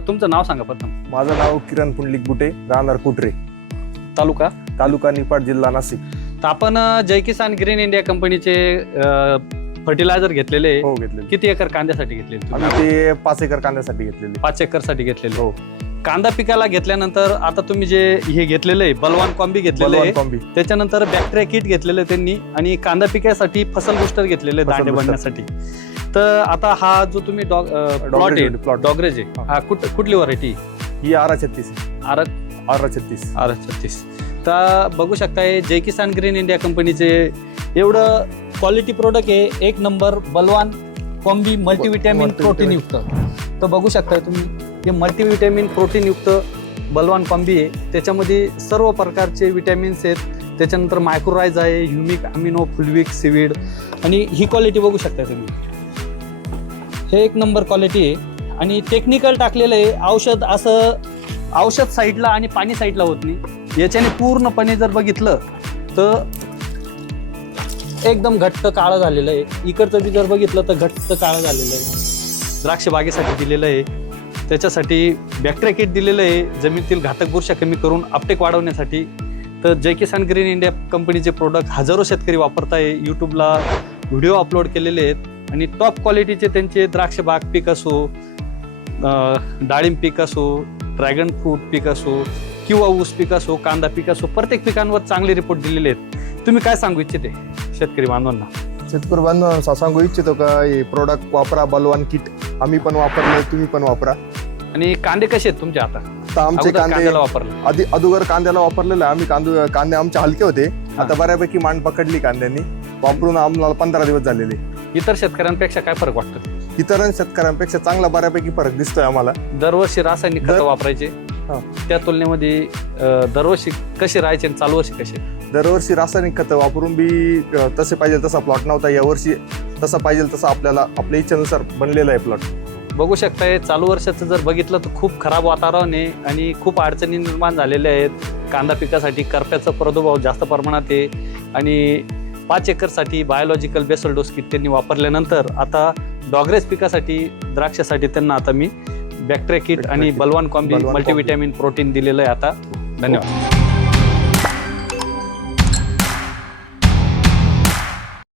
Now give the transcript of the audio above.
तुमचं नाव सांगा प्रथम. माझं नाव किरण पुंडलिक बुटे, राहणार कुटरे, तालुका निपाट, जिल्हा नाशिक. तर आपण जय किसान ग्रीन इंडिया कंपनीचे फर्टिलायझर घेतलेले. हो, घेतलेले. किती एकर कांद्यासाठी घेतलेले? आम्ही ते 5 एकर कांद्यासाठी घेतलेले. 5 एकर साठी घेतलेले. हो. कांदा पिकाला घेतल्यानंतर आता तुम्ही जे हे घेतलेलं आहे बलवान कॉम्बी घेतलेलं आहे, कॉम्बी. त्याच्यानंतर बॅक्टेरिया किट घेतलेलं त्यांनी आणि कांदा पिकासाठी फसल बुस्टर घेतलेले दांडे बनण्यासाठी. तर आता हा जो तुम्ही प्लॉट आहे डॉगरेज आहे, हा कुठली व्हरायटी? ही R36 R36. तर बघू शकताय जय किसान ग्रीन इंडिया कंपनीचे एवढं क्वालिटी प्रोडक्ट आहे, एक नंबर बलवान कॉम्बी मल्टीविटॅमिन प्रोटीन युक्त. तर बघू शकताय तुम्ही हे मल्टीविटॅमिन प्रोटीन युक्त बलवान कॉम्बी आहे. त्याच्यामध्ये सर्व प्रकारचे विटॅमिन्स आहेत. त्याच्यानंतर मायक्रोराइज आहे, ह्युमिक अमिनो, फुलविक, सीवीड आणि ही क्वालिटी बघू शकता तुम्ही. हे एक नंबर क्वालिटी आहे आणि टेक्निकल टाकलेलं आहे. औषध साईडला आणि पाणी साईडला होत नाही. याच्याने पूर्णपणे जर बघितलं तर एकदम घट्ट काळं झालेलं आहे. इकडचं बी जर बघितलं तर घट्ट काळं झालेलं आहे. द्राक्ष बागेसाठी दिलेलं आहे, त्याच्यासाठी बॅक्टेरिया किट दिलेलं आहे, जमिनीतील घातक बुरशी कमी करून अपटेक वाढवण्यासाठी. तर जय किसान ग्रीन इंडिया कंपनीचे प्रोडक्ट हजारो शेतकरी वापरताय. यूट्यूबला व्हिडिओ अपलोड केलेले आहेत आणि टॉप क्वालिटीचे त्यांचे द्राक्ष बाग पीक असो, डाळिंब पीक असो, ड्रॅगन फ्रूट पीक असो किंवा ऊस पीक असो, कांदा पीक असो, प्रत्येक पिकांवर चांगले रिपोर्ट दिलेले आहेत. तुम्ही काय सांगू इच्छिते शेतकरी बांधवांना? शेतकरी बांधवांना सांगू इच्छितो का हे प्रोडक्ट वापरा, बलवान किट. आम्ही पण वापरले, तुम्ही पण वापरा. आणि कांदे कसे आहेत तुमचे आता? आमचे कांद्याला वापरले अगोदर कांद्याला वापरलेलं आम्ही. कांदे आमचे हलके होते, आता बऱ्यापैकी मान पकडली कांद्यांनी. वापरून आम्हाला 15 दिवस झालेले. इतर शेतकऱ्यांपेक्षा काय फरक वाटतो? इतर शेतकऱ्यांपेक्षा चांगला बऱ्यापैकी फरक दिसतोय आम्हाला. दरवर्षी रासायनिक खतं वापरायचे, त्या तुलनेमध्ये दरवर्षी कसे राहायचे आणि चालू वर्षी कसे? दरवर्षी रासायनिक खतं वापरून बी तसे पाहिजे तसा प्लॉट नव्हता. यावर्षी तसा पाहिजे तसा आपल्याला आपल्या इच्छेनुसार बनलेला आहे प्लॉट. बघू शकताय चालू वर्षाचं जर बघितलं तर खूप खराब वातावरण आहे आणि खूप अडचणी निर्माण झालेल्या आहेत. कांदा पिकासाठी करप्याचा प्रादुर्भाव जास्त प्रमाणात आहे आणि 5 एकरसाठी बायोलॉजिकल बेसल डोस किट त्यांनी वापरल्यानंतर आता डॉगरेज पिकासाठी द्राक्षासाठी त्यांना आता मी बॅक्टेरिया किट आणि बलवान कॉम्बी मल्टीविटॅमिन प्रोटीन दिलेलं आहे आता. धन्यवाद.